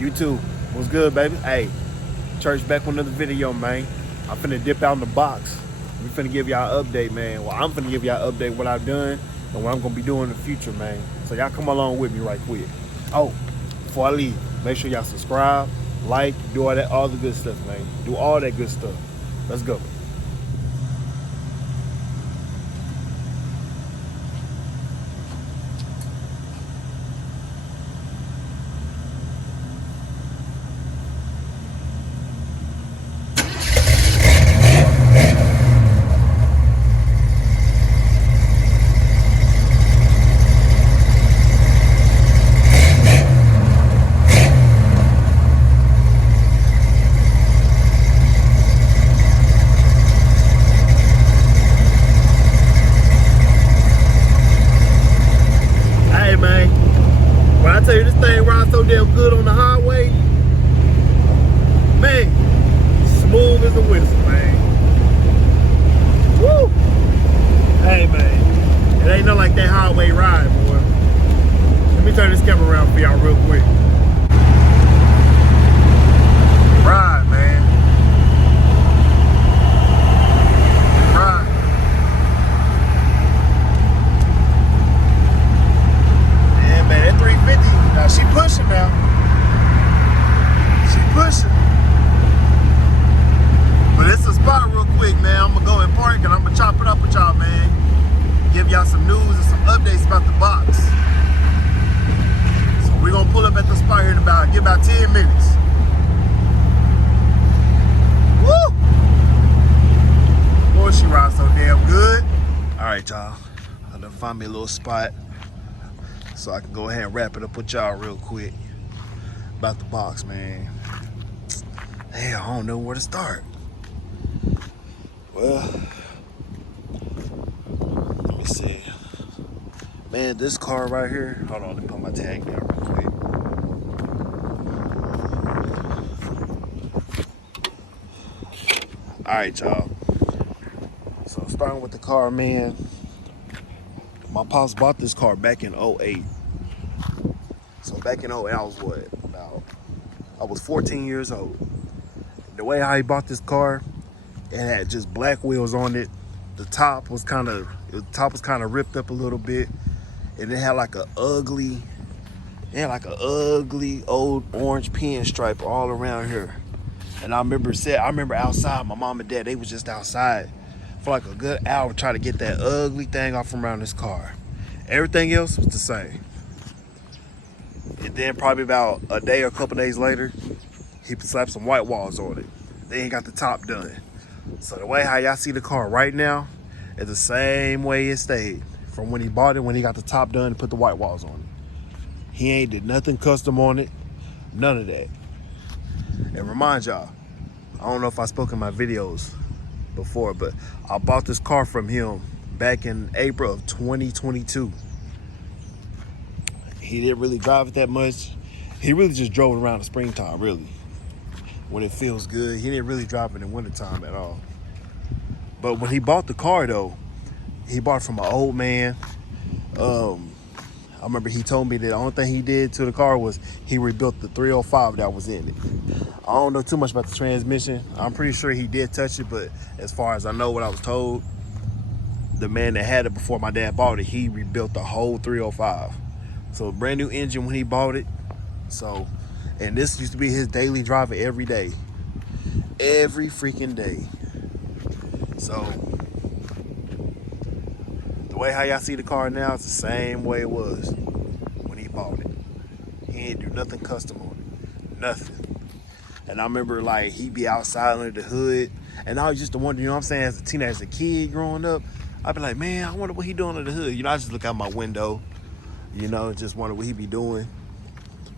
You too. What's good, baby? Hey, church back with another video, man. I'm finna dip out in the box. We finna give y'all an update, man. Well, I'm finna give y'all an update what I've done and what I'm gonna be doing in the future, man. So y'all come along with me right quick. Oh, before I leave, make sure y'all subscribe, like, do all the good stuff, man. Do all that good stuff. Let's go. Hey, man. When I tell you this thing rides so damn good on the highway, man, smooth as a whistle, man. Woo! Hey, man, it ain't nothing like that highway ride, boy. Let me turn this camera around for y'all real quick. Ride, man. Ride. Yeah, man, that 350, now she pushing now. She pushing. But it's a spot real quick, man. I'm gonna go and park and I'm gonna chop it up with y'all, man. Give y'all some news and some updates about the box. So we're gonna pull up at the spot here in about 10 minutes. Woo! Boy, she rides so damn good. All right, y'all. I done find me a little spot so I can go ahead and wrap it up with y'all real quick about the box, man. Hey, I don't know where to start. Well, let me see. Man, this car right here. Hold on, let me put my tag down real quick. All right, y'all. So starting with the car, man. My pops bought this car back in 08. So back in 08, I was what? I was 14 years old. The way how he bought this car, it had just black wheels on it. The top was kind of ripped up a little bit, and it had like a ugly old orange pinstripe all around here. And I remember outside, my mom and dad, they was just outside for like a good hour trying to get that ugly thing off from around this car. Everything else was the same. And then probably about a day or a couple days later, he slapped some white walls on it. They ain't got the top done. So the way how y'all see the car right now is the same way it stayed from when he bought it, when he got the top done and put the white walls on it. He ain't did nothing custom on it, none of that. And remind y'all, I don't know if I spoke in my videos before, but I bought this car from him back in April of 2022. He didn't really drive it that much. He really just drove it around the springtime, really. When it feels good. He didn't really drive it in wintertime at all. But when he bought the car though, he bought it from an old man. I remember he told me that the only thing he did to the car was he rebuilt the 305 that was in it. I don't know too much about the transmission. I'm pretty sure he did touch it, but as far as I know, what I was told, the man that had it before my dad bought it, he rebuilt the whole 305. So brand new engine when he bought it. So, and this used to be his daily driver every day. Every freaking day. So, the way how y'all see the car now is the same way it was when he bought it. He ain't do nothing custom on it. Nothing. And I remember like he'd be outside under the hood. And I was just wondering, you know what I'm saying, as a teenager, as a kid growing up, I'd be like, man, I wonder what he doing under the hood. You know, I just look out my window, you know, just wonder what he be doing.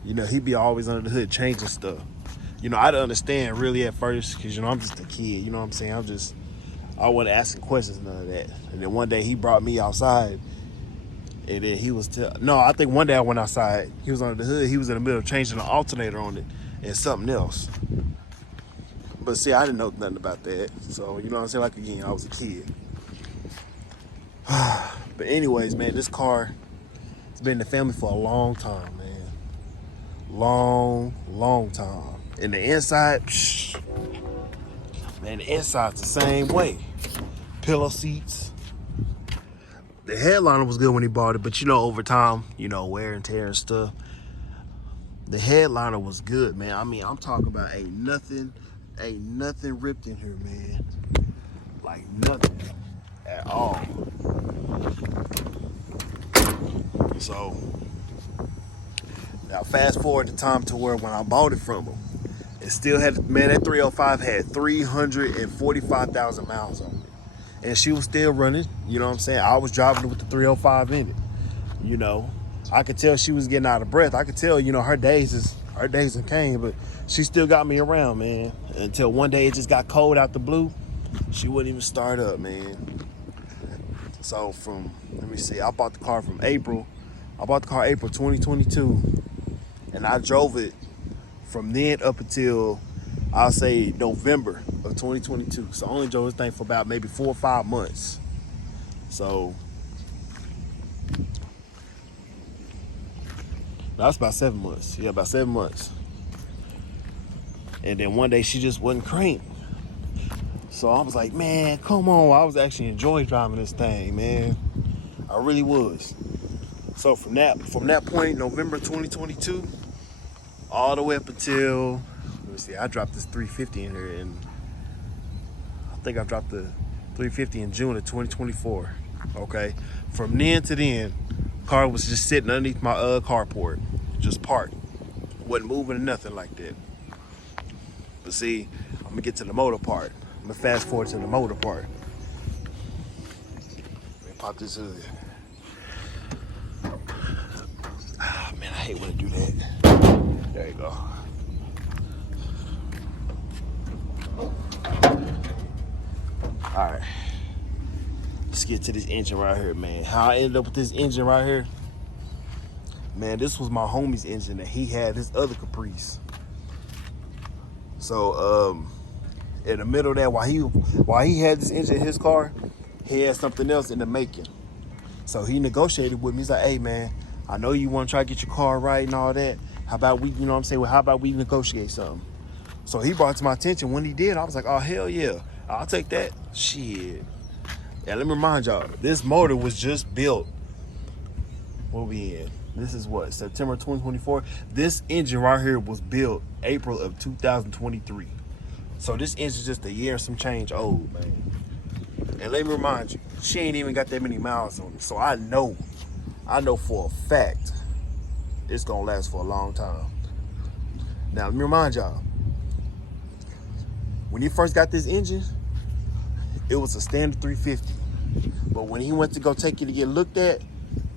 You know, he'd be always under the hood changing stuff. You know, I didn't understand really at first because, you know, I'm just a kid. You know what I'm saying? I wasn't asking questions, none of that. And then one day he brought me outside. And then he was, I think one day I went outside. He was under the hood. He was in the middle of changing the alternator on it and something else. But see, I didn't know nothing about that. So, you know what I'm saying? Like, again, I was a kid. But anyways, man, this car, it's been in the family for a long time, man. long time. And the inside, man, the inside's the same way. Pillow seats. The headliner was good when he bought it, but you know, over time, you know, wear and tear and stuff. The headliner was good, man. I mean, I'm talking about ain't nothing ripped in here, man. Like nothing at all. So now fast forward the time to where when I bought it from him, it still had, man, that 305 had 345,000 miles on it. And she was still running, you know what I'm saying? I was driving it with the 305 in it, you know. I could tell she was getting out of breath. I could tell, you know, her days came, but she still got me around, man. Until one day it just got cold out the blue. She wouldn't even start up, man. So let me see, I bought the car from April. I bought the car April 2022. And I drove it from then up until, I'll say, November of 2022. So I only drove this thing for about maybe 4 or 5 months. So that's about 7 months. Yeah, about 7 months. And then one day she just wasn't cranked. So I was like, man, come on. I was actually enjoying driving this thing, man. I really was. So from that point, November 2022, all the way up until, let me see, I dropped this 350 in here, and I think I dropped the 350 in June of 2024. Okay. From then to then, car was just sitting underneath my carport, just parked, wasn't moving or nothing like that. But see, I'm gonna get to the motor part. I'm gonna fast forward to the motor part. Let me pop this hood. Ah, man, I hate when I do that. There you go. All right, let's get to this engine right here, man. How I ended up with this engine right here, man, this was my homie's engine that he had his other Caprice. So in the middle of that, while he had this engine in his car, he had something else in the making. So he negotiated with me. He's like, hey man, I know you want to try to get your car right and all that. How about we, you know what I'm saying? Well, how about we negotiate something? So he brought it to my attention. When he did, I was like, oh hell yeah, I'll take that. Shit. Yeah, let me remind y'all, this motor was just built. What we in? This is what, September 2024? This engine right here was built April of 2023. So this engine's just a year and some change old, man. And let me remind you, she ain't even got that many miles on it. So I know for a fact it's gonna last for a long time. Now let me remind y'all, when he first got this engine, it was a standard 350. But when he went to go take it to get looked at,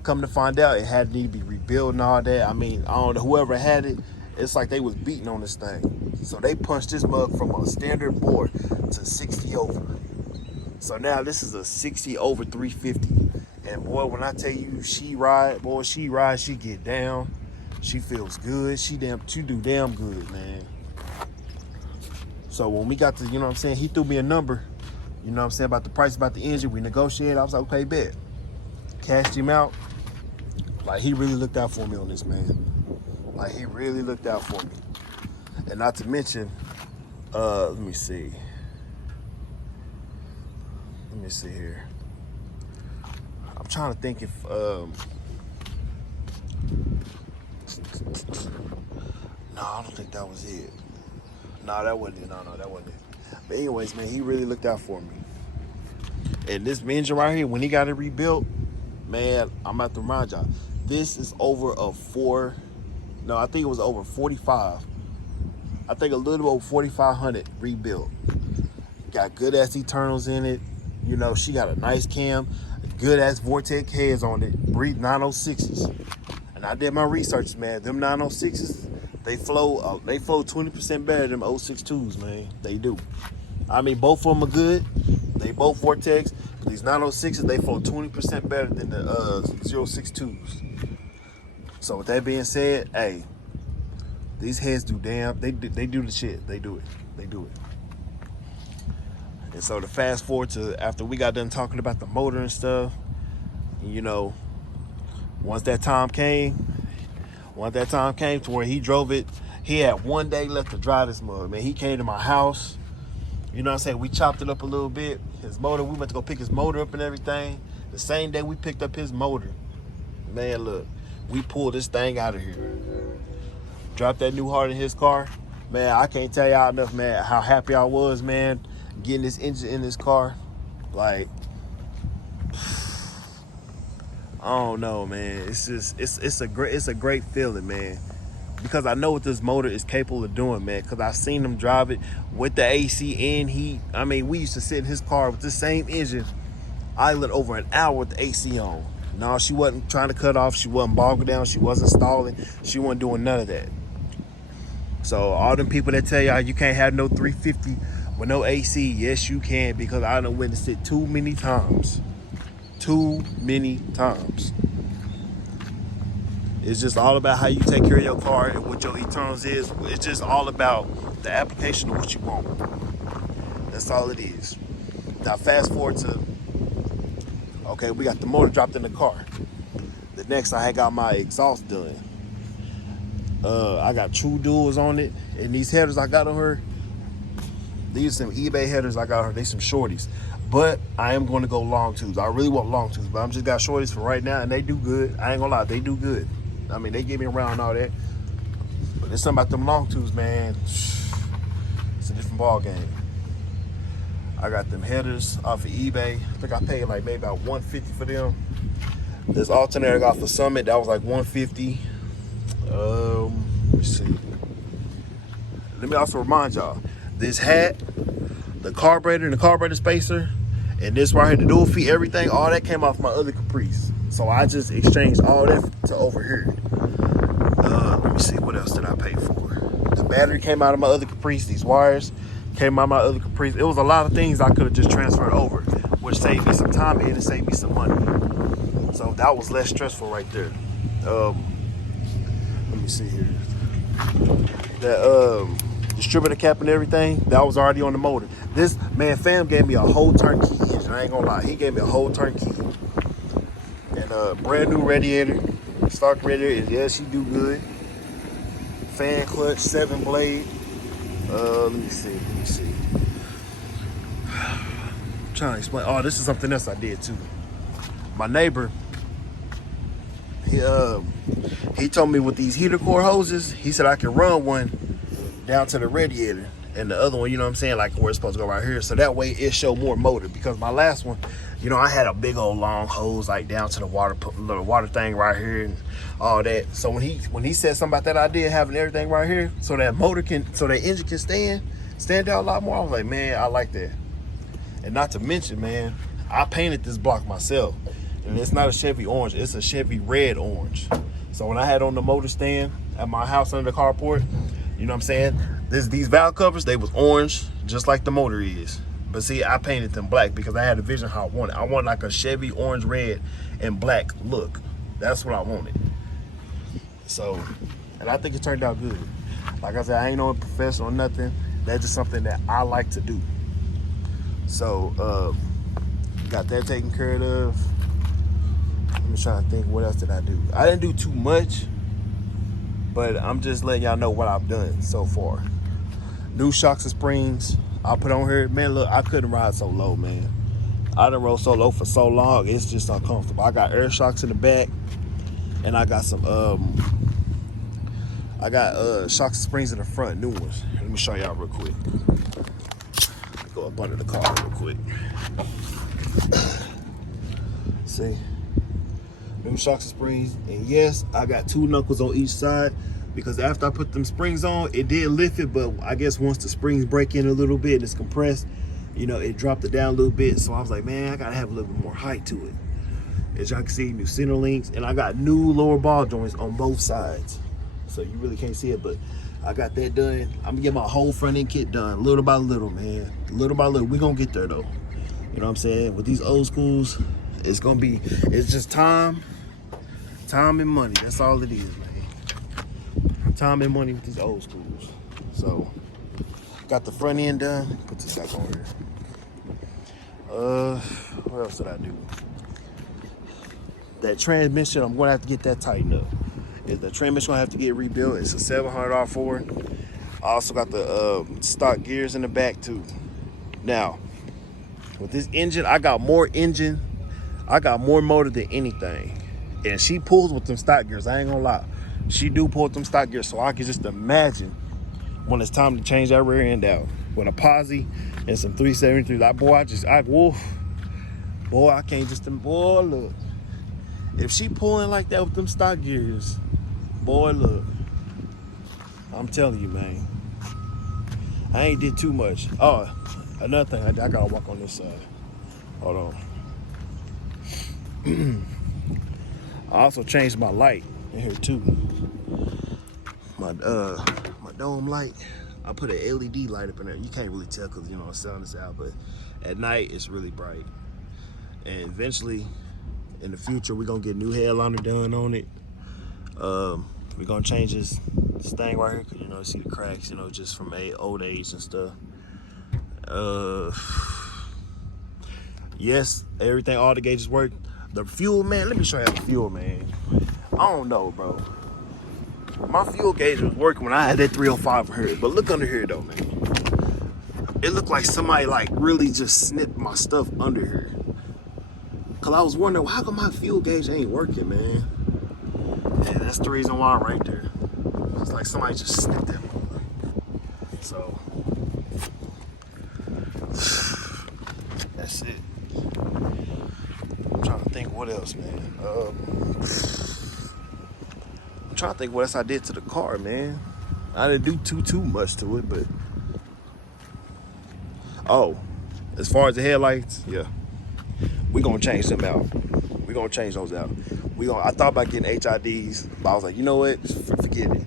come to find out it had to need to be rebuilt and all that. I mean, I don't know, whoever had it, it's like they was beating on this thing. So they punched this mug from a standard board to 60 over. So now this is a 60 over 350. And boy, when I tell you she ride, she get down. She feels good. She do damn good, man. So when we got to, you know what I'm saying, he threw me a number, you know what I'm saying, about the price, about the engine. We negotiated. I was like, okay, bet. Cashed him out. Like, he really looked out for me on this, man. Like, he really looked out for me. And not to mention, let me see here. I'm trying to think if, no, I don't think that was it. No, that wasn't it. No, that wasn't it. But anyways, man, he really looked out for me. And this engine right here, when he got it rebuilt, man, I'm about to remind y'all, this is over I think it was over 45. I think a little over 4,500 rebuilt. Got good ass internals in it. You know, she got a nice cam, good ass Vortex heads on it, breathe 906s. And I did my research, man. Them 906s, they flow 20% better than them 062s, man. They do. I mean, both of them are good. They both Vortex, but these 906s, they flow 20% better than the 062s. So with that being said, hey, these heads do they do the shit. They do it. And so to fast forward to after we got done talking about the motor and stuff, you know, once that time came, Once that time came to where he drove it, he had 1 day left to drive this mug, man. He came to my house. You know what I'm saying? We chopped it up a little bit. His motor, we went to go pick his motor up and everything. The same day we picked up his motor, man, look, we pulled this thing out of here. Dropped that new heart in his car. Man, I can't tell y'all enough, man, how happy I was, man, getting this engine in this car. Like, I don't know, man. It's just, it's a great feeling, man. Because I know what this motor is capable of doing, man. Because I've seen him drive it with the AC and heat. I mean, we used to sit in his car with the same engine, idling over an hour with the AC on. No, she wasn't trying to cut off. She wasn't bogging down. She wasn't stalling. She wasn't doing none of that. So all them people that tell y'all you can't have no 350 with no AC, yes, you can. Because I done witnessed it too many times. Too many times. It's just all about how you take care of your car and what your internals is. It's just all about the application of what you want. That's all it is. Now fast forward to, okay, we got the motor dropped in the car. The next I had got my exhaust done. I got true duals on it, and these headers I got on her, these are some eBay headers I got her. They some shorties. But I am going to go long tubes. I really want long tubes, but I'm just got shorties for right now, and they do good. I ain't gonna lie, they do good. I mean, they get me around and all that. But there's something about them long tubes, man. It's a different ball game. I got them headers off of eBay. I think I paid like maybe about $150 for them. This alternator I got for Summit, that was like $150. Let me see. Let me also remind y'all, this hat, the carburetor and the carburetor spacer, and this right here, the dual feet, everything, all that came off my other Caprice. So I just exchanged all that to over here. Let me see, what else did I pay for? The battery came out of my other Caprice. These wires came out of my other Caprice. It was a lot of things I could have just transferred over, which saved me some time and it saved me some money. So that was less stressful right there. Let me see here. That distributor cap and everything, that was already on the motor. This, man, fam gave me a whole turnkey engine. I ain't gonna lie. He gave me a whole turnkey. And brand new radiator. Stock radiator, yes, he do good. Fan clutch, 7-blade. Let me see. I'm trying to explain. Oh, this is something else I did too. My neighbor, he told me with these heater core hoses, he said I can run one down to the radiator and the other one, you know what I'm saying, like where it's supposed to go right here. So that way it show more motor, because my last one, you know, I had a big old long hose like down to the water thing right here and all that. So when he said something about that idea, having everything right here, so that engine can stand out a lot more, I was like, man, I like that. And not to mention, man, I painted this block myself, and it's not a Chevy orange, it's a Chevy red orange. So when I had on the motor stand at my house under the carport, you know what I'm saying, these valve covers, they was orange just like the motor is. But see, I painted them black because I had a vision how I wanted. I want like a Chevy orange, red, and black look. That's what I wanted. So, and I think it turned out good. Like I said, I ain't no professional or nothing. That's just something that I like to do. So, got that taken care of. I'm just trying to think, what else did I do? I didn't do too much, but I'm just letting y'all know what I've done so far. New shocks and springs I put on here. Man, look, I couldn't ride so low, man. I done rode so low for so long, it's just uncomfortable. I got air shocks in the back, and I got some shocks and springs in the front, new ones. Let me show y'all real quick. Go up under the car real quick. See, new shocks and springs, and yes, I got 2 knuckles on each side, because after I put them springs on, it did lift it, but I guess once the springs break in a little bit and it's compressed, you know, it dropped it down a little bit. So I was like, man, I gotta have a little bit more height to it. As y'all can see, new center links, and I got new lower ball joints on both sides. So you really can't see it, but I got that done. I'm gonna get my whole front end kit done, little by little, man. Little by little, we gonna get there though. You know what I'm saying? With these old schools, it's just time and money. That's all it is, man. Time and money with these old schools. So, got the front end done. Put this back on here. What else did I do? That transmission, I'm gonna have to get that tightened up. The transmission gonna have to get rebuilt. It's a $700 Ford. I also got the stock gears in the back too. Now, with this engine, I got more motor than anything. And she pulls with them stock gears, I ain't gonna lie. She do pull with them stock gears, so I can just imagine when it's time to change that rear end out. With a posi and some 373, like boy, boy, I can't just, boy, look. If she pulling like that with them stock gears, boy, look. I'm telling you, man. I ain't did too much. Oh, another thing, I gotta walk on this side. Hold on. I also changed my light in here too. My dome light. I put an LED light up in there. You can't really tell because the sun is out, but at night it's really bright. And eventually, in the future, we're gonna get new headliner done on it. We're gonna change this thing right here because you see the cracks, just from old age and stuff. Yes, everything, all the gauges work. The fuel, man, let me show you the fuel, man. I don't know, bro. My fuel gauge was working when I had that 305 here, but look under here though, man. It looked like somebody really just snipped my stuff under here. Cause I was wondering, how come my fuel gauge ain't working, man? Yeah, that's the reason why right there. It's like somebody just snipped that mother. So, that's it. I'm trying to think what else, man. I'm trying to think what else I did to the car, man. I didn't do too much to it, but as far as the headlights, yeah, we gonna change them out. We gonna change those out. I thought about getting HIDs, but I was like, you know what? Forget it.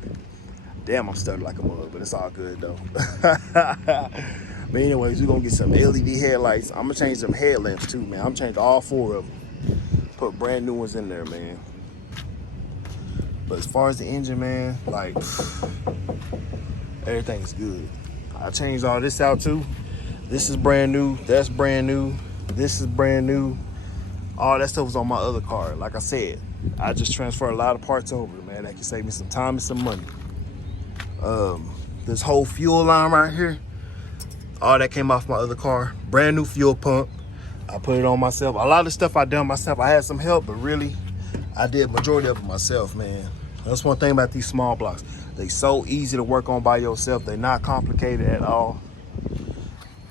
Damn, I'm stuttering like a mug, but it's all good though. But anyways, we're gonna get some LED headlights. I'm gonna change some headlamps too, man. I'm changing all 4 of them. Put brand new ones in there, man. But as far as the engine, man, everything's good. I changed all this out too. This is brand new. That's brand new. This is brand new. All that stuff was on my other car. Like I said, I just transferred a lot of parts over, man. That can save me some time and some money. This whole fuel line right here, all that came off my other car. Brand new fuel pump. I put it on myself. A lot of stuff I done myself. I had some help, but really, I did majority of it myself, man. That's one thing about these small blocks. They so easy to work on by yourself. They're not complicated at all.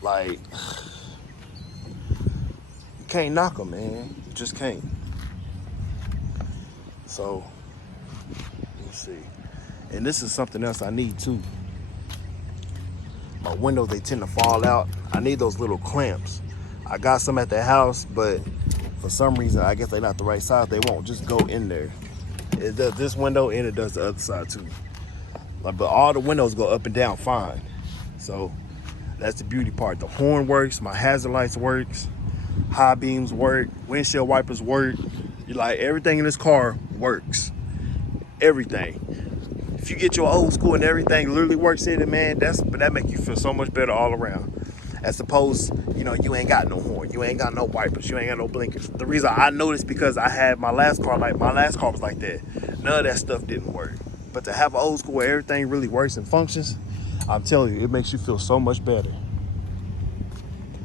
You can't knock them, man. You just can't. So, let's see. And this is something else I need too. My windows, they tend to fall out. I need those little clamps. I got some at the house, but for some reason, I guess they're not the right size. They won't just go in there. It does this window and it does the other side too. But all the windows go up and down fine. So that's the beauty part. The horn works, my hazard lights works, high beams work, windshield wipers work. Everything in this car works. Everything. If you get your old school and everything literally works in it, man, that make you feel so much better all around. As opposed, you ain't got no horn, you ain't got no wipers, you ain't got no blinkers. The reason I noticed because I had my last car was like that. None of that stuff didn't work. But to have an old school where everything really works and functions, I'm telling you, it makes you feel so much better.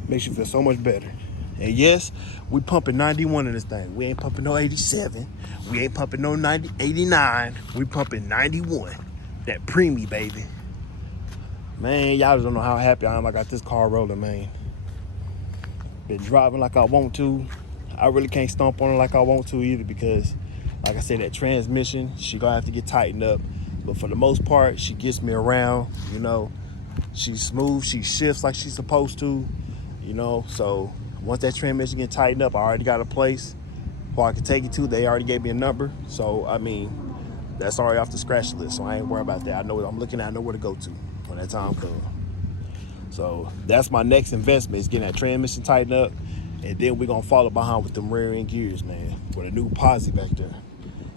Makes you feel so much better. And yes, we pumping 91 in this thing. We ain't pumping no 87. We ain't pumping no 89. We pumping 91. That preemie, baby. Man, y'all just don't know how happy I am I got this car rolling, man. Been driving like I want to. I really can't stomp on it like I want to either because, like I said, that transmission, she gonna have to get tightened up. But for the most part, she gets me around, She's smooth, she shifts like she's supposed to, So once that transmission get tightened up, I already got a place where I can take it to. They already gave me a number. So, that's already off the scratch list. So I ain't worried about that. I know what I'm looking at. I know where to go to when that time comes. So that's my next investment is getting that transmission tightened up. And then we're going to follow behind with them rear end gears, man, with a new posi back there.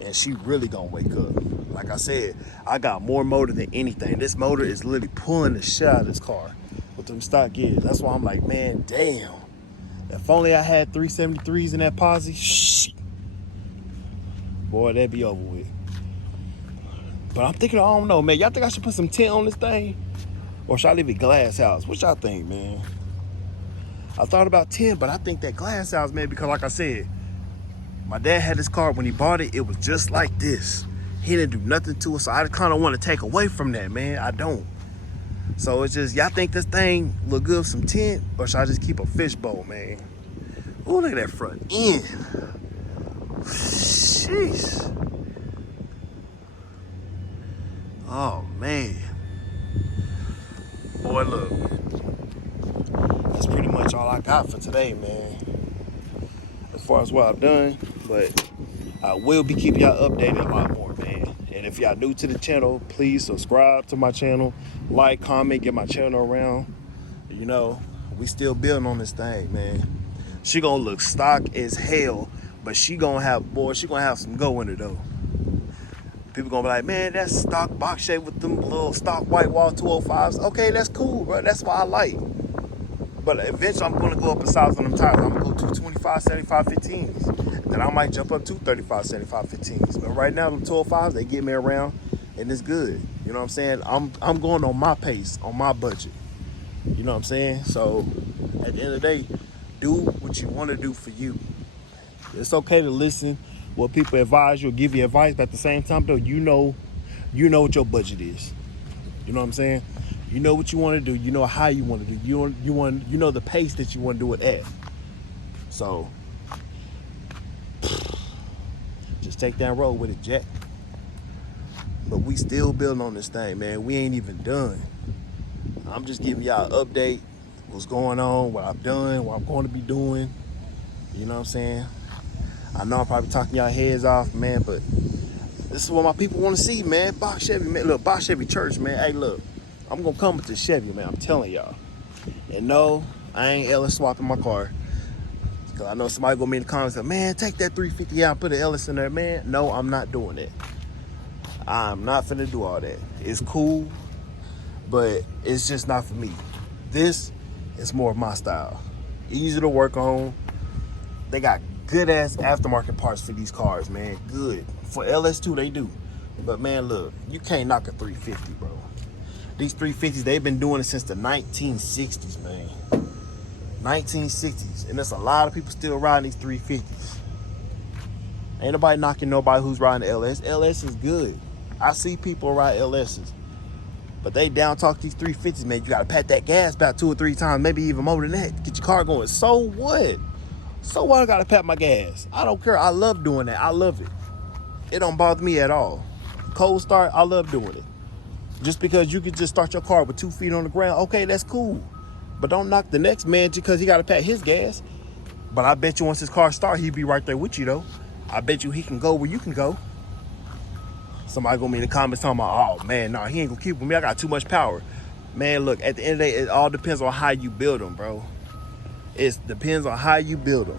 And she really going to wake up. Like I said, I got more motor than anything. This motor is literally pulling the shit out of this car with them stock gears. That's why I'm like, man, damn. If only I had 373s in that posi, shit. Boy, that'd be over with. But I'm thinking, I don't know, man. Y'all think I should put some tint on this thing? Or should I leave it glass house? What y'all think, man? I thought about tint, but I think that glass house, man, because like I said, my dad had this car when he bought it. It was just like this. He didn't do nothing to it, so I kind of want to take away from that, man. I don't. So it's just, y'all think this thing look good with some tint, or should I just keep a fishbowl, man? Ooh, look at that front end. Jeez. Oh, man. Boy, look. That's pretty much all I got for today, man. As far as what I've done, but I will be keeping y'all updated a lot more, man. And if y'all new to the channel, please subscribe to my channel, like, comment, get my channel around. You know, we still building on this thing, man. She gonna look stock as hell, but she gonna have some go in her though. People gonna be like, man, that's stock box shape with them little stock white wall 205s. Okay, that's cool, bro. That's what I like. But eventually, I'm going to go up a size on them tires. I'm going to go to 25, 75, 15s. Then I might jump up to 35, 75, 15s. But right now, them 205s, they get me around, and it's good. You know what I'm saying? I'm going on my pace, on my budget. You know what I'm saying? So, at the end of the day, do what you want to do for you. It's okay to listen what people advise you or give you advice, but at the same time, though, you know what your budget is. You know what I'm saying? You know what you want to do. You know how you want to do. You know the pace that you want to do it at. So just take that road with it, Jack. But we still building on this thing, man. We ain't even done. I'm just giving y'all an update, what's going on, what I've done, what I'm going to be doing. You know what I'm saying? I know I'm probably talking y'all heads off, man, but this is what my people want to see, man. Box Chevy, man. Look, Box Chevy Church, man. Hey, look. I'm gonna come with the Chevy, man. I'm telling y'all. And no, I ain't Ellis swapping my car. Cause I know somebody gonna be in the comments, man, take that 350 out, put an Ellis in there, man. No, I'm not doing that. I'm not finna do all that. It's cool, but it's just not for me. This is more of my style. Easy to work on. They got good ass aftermarket parts for these cars, man. Good. For LS2, they do. But man, look, you can't knock a 350, bro. These 350s, they've been doing it since the 1960s, man. 1960s. And there's a lot of people still riding these 350s. Ain't nobody knocking nobody who's riding the LS. LS is good. I see people ride LSs. But they down talk these 350s, man. You got to pat that gas about 2 or 3 times, maybe even more than that. Get your car going. So what? So what I got to pat my gas? I don't care. I love doing that. I love it. It don't bother me at all. Cold start, I love doing it. Just because you could just start your car with 2 feet on the ground, okay, that's cool. But don't knock the next man just because he got to pat his gas. But I bet you once his car starts, he'll be right there with you, though. I bet you he can go where you can go. Somebody gonna be in the comments talking about, oh, man, no, he ain't gonna keep with me. I got too much power. Man, look, at the end of the day, it all depends on how you build them, bro. It depends on how you build them.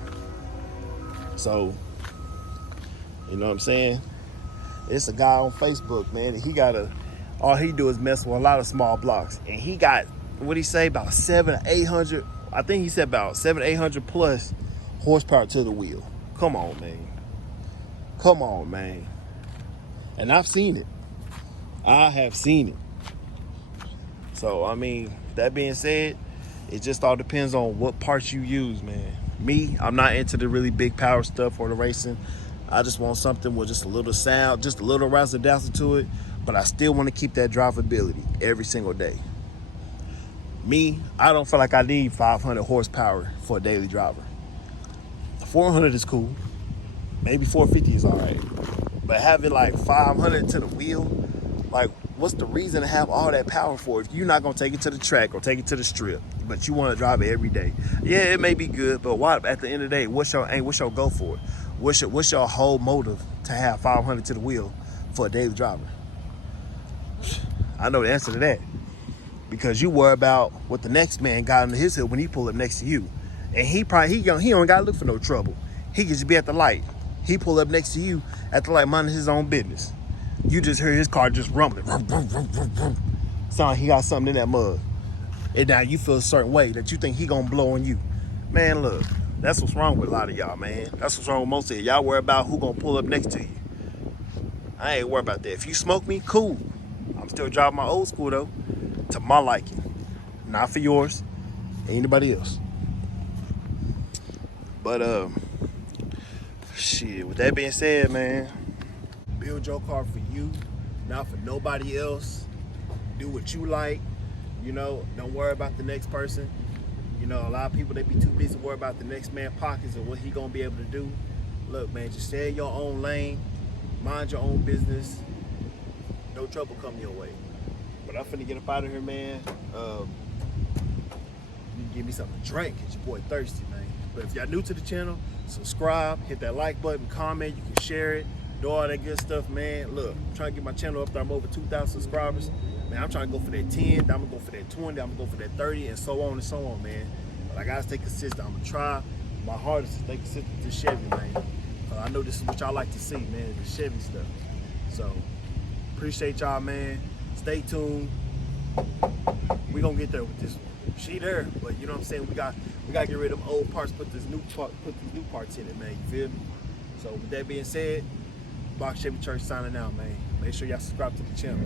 So, you know what I'm saying? It's a guy on Facebook, man, and he got all he do is mess with a lot of small blocks. And he got, what'd he say, about 800, I think he said about 800 plus horsepower to the wheel. Come on, man. Come on, man. And I've seen it. I have seen it. So, I mean, that being said, it just all depends on what parts you use, man. Me, I'm not into the really big power stuff or the racing. I just want something with just a little sound, just a little razzle dazzle to it, but I still want to keep that drivability every single day. Me, I don't feel like I need 500 horsepower for a daily driver. 400 is cool. Maybe 450 is all right. But having like 500 to the wheel, like, what's the reason to have all that power for if you're not going to take it to the track or take it to the strip, but you want to drive it every day? Yeah, it may be good, but why, at the end of the day, what's your aim? What's your go for it? What's your whole motive to have 500 to the wheel for a daily driver? I know the answer to that. Because you worry about what the next man got under his hill when he pull up next to you. And he don't got to look for no trouble. He can just be at the light. He pull up next to you at the light, minding his own business. You just hear his car just rumbling. Sound like he got something in that mud. And now you feel a certain way that you think he gonna blow on you. Man, look, that's what's wrong with a lot of y'all, man. That's what's wrong with most of y'all. Y'all worry about who gonna pull up next to you. I ain't worried about that. If you smoke me, cool. I'm still driving my old school though, to my liking, not for yours, anybody else. But shit. With that being said, man, build your car for you, not for nobody else. Do what you like. You know, don't worry about the next person. You know, a lot of people, they be too busy to worry about the next man's pockets and what he gonna be able to do. Look, man, just stay in your own lane, mind your own business. No trouble come your way. But I'm finna get up out of here, man. You can give me something to drink, cause your boy thirsty, man. But if y'all new to the channel, subscribe, hit that like button, comment, you can share it, do all that good stuff, man. Look, I'm trying to get my channel up there. I'm over 2,000 subscribers. Man, I'm trying to go for that 10, then I'm gonna go for that 20, I'm gonna go for that 30, and so on and so on, man. But I gotta stay consistent. I'm gonna try my hardest to stay consistent to Chevy, man. I know this is what y'all like to see, man, the Chevy stuff. So, appreciate y'all, man. Stay tuned. We gonna get there with this one. She there, but you know what I'm saying? We gotta get rid of them old parts, put these new parts in it, man. You feel me? So with that being said, Box Chevy Church signing out, man. Make sure y'all subscribe to the channel.